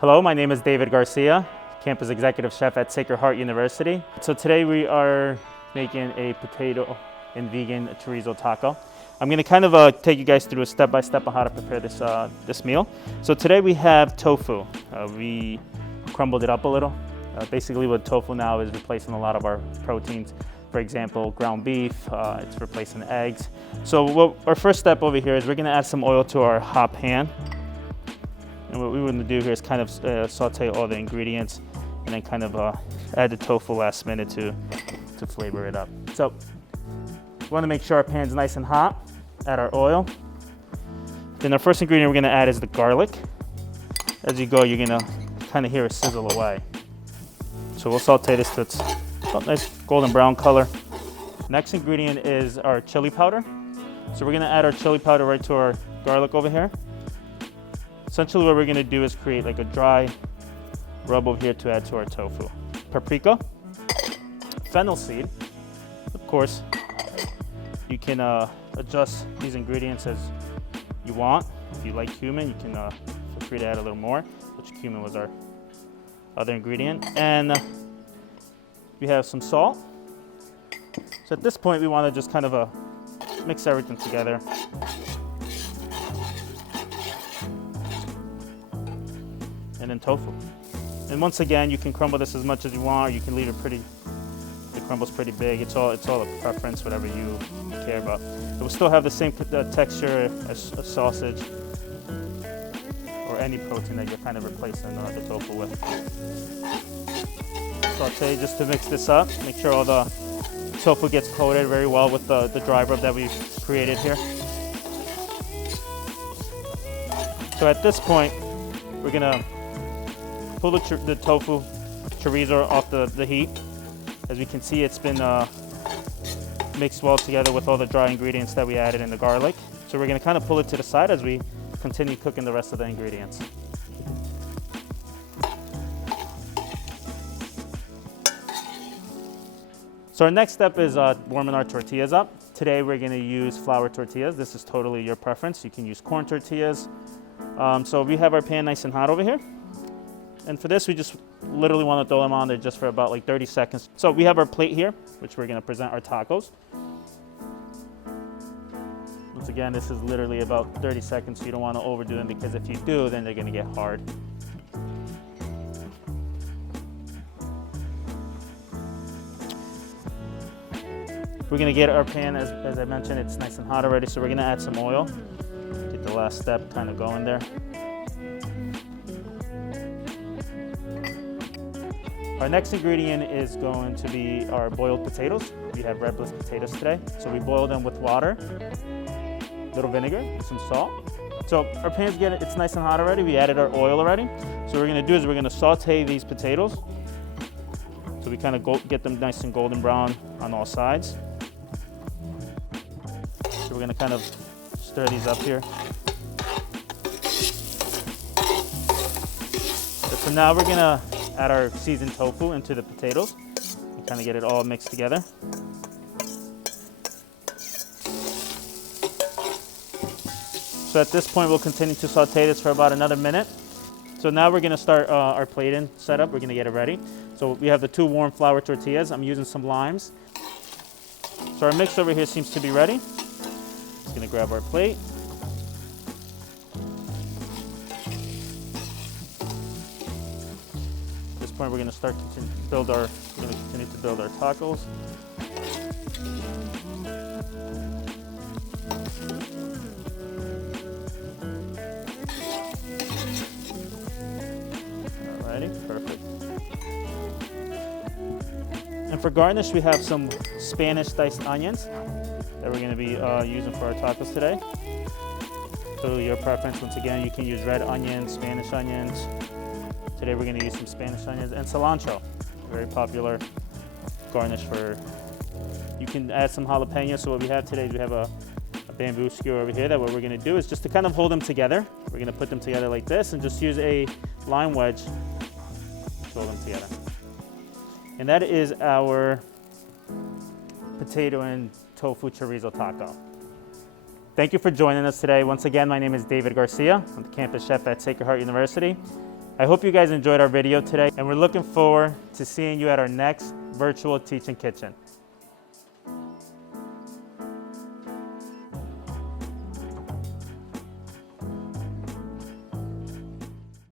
Hello, my name is David Garcia, Campus Executive Chef at Sacred Heart University. So today we are making a potato and vegan chorizo taco. I'm going to kind of take you guys through a step-by-step on how to prepare this meal. So today we have tofu. We crumbled it up a little. Basically what tofu now is replacing a lot of our proteins. For example, ground beef, it's replacing eggs. So our first step over here is we're going to add some oil to our hot pan. And what we want to do here is kind of saute all the ingredients and then kind of add the tofu last minute to flavor it up. So we want to make sure our pan's nice and hot. Add our oil. Then our first ingredient we're going to add is the garlic. As you go, you're going to kind of hear it sizzle away. So we'll saute this to its nice golden brown color. Next ingredient is our chili powder. So we're going to add our chili powder right to our garlic over here. Essentially what we're going to do is create like a dry rub over here to add to our tofu. Paprika, fennel seed. Of course, you can adjust these ingredients as you want. If you like cumin, you can feel free to add a little more, which cumin was our other ingredient. And we have some salt. So at this point, we want to just kind of mix everything together. And then tofu. And once again, you can crumble this as much as you want, or you can leave it pretty, the crumble's pretty big. It's all a preference, whatever you care about. It will still have the same texture as a sausage or any protein that you're kind of replacing the tofu with. Saute just to mix this up. Make sure all the tofu gets coated very well with the dry rub that we've created here. So at this point, we're gonna pull the tofu chorizo off the heat. As we can see, it's been mixed well together with all the dry ingredients that we added in the garlic. So we're gonna kind of pull it to the side as we continue cooking the rest of the ingredients. So our next step is warming our tortillas up. Today we're gonna use flour tortillas. This is totally your preference. You can use corn tortillas. So we have our pan nice and hot over here. And for this, we just literally want to throw them on there just for about like 30 seconds. So we have our plate here, which we're going to present our tacos. Once again, this is literally about 30 seconds, so you don't want to overdo them, because if you do, then they're going to get hard. We're going to get our pan, as I mentioned, it's nice and hot already, so we're going to add some oil. Get the last step kind of going there. Our next ingredient is going to be our boiled potatoes. We have red bliss potatoes today. So we boil them with water, a little vinegar, some salt. So our pan's it's nice and hot already. We added our oil already. So what we're gonna do is we're gonna saute these potatoes. So we kind of get them nice and golden brown on all sides. So we're gonna kind of stir these up here. So now we're gonna add our seasoned tofu into the potatoes and kind of get it all mixed together. So at this point, we'll continue to saute this for about another minute. So now we're gonna start our plating setup. We're gonna get it ready. So we have the 2 warm flour tortillas. I'm using some limes. So our mix over here seems to be ready. Just gonna grab our plate. Point, we're going to continue to build our tacos. Alrighty, perfect. And for garnish, we have some Spanish diced onions that we're going to be using for our tacos today. Totally your preference. Once again, you can use red onions, Spanish onions. Today we're going to use some Spanish onions and cilantro, very popular garnish for. You can add some jalapenos. So what we have today is we have a bamboo skewer over here. That what we're going to do is just to kind of hold them together. We're going to put them together like this and just use a lime wedge to hold them together. And that is our potato and tofu chorizo taco. Thank you for joining us today. Once again, my name is David Garcia. I'm the campus chef at Sacred Heart University. I hope you guys enjoyed our video today, and we're looking forward to seeing you at our next virtual Teaching Kitchen.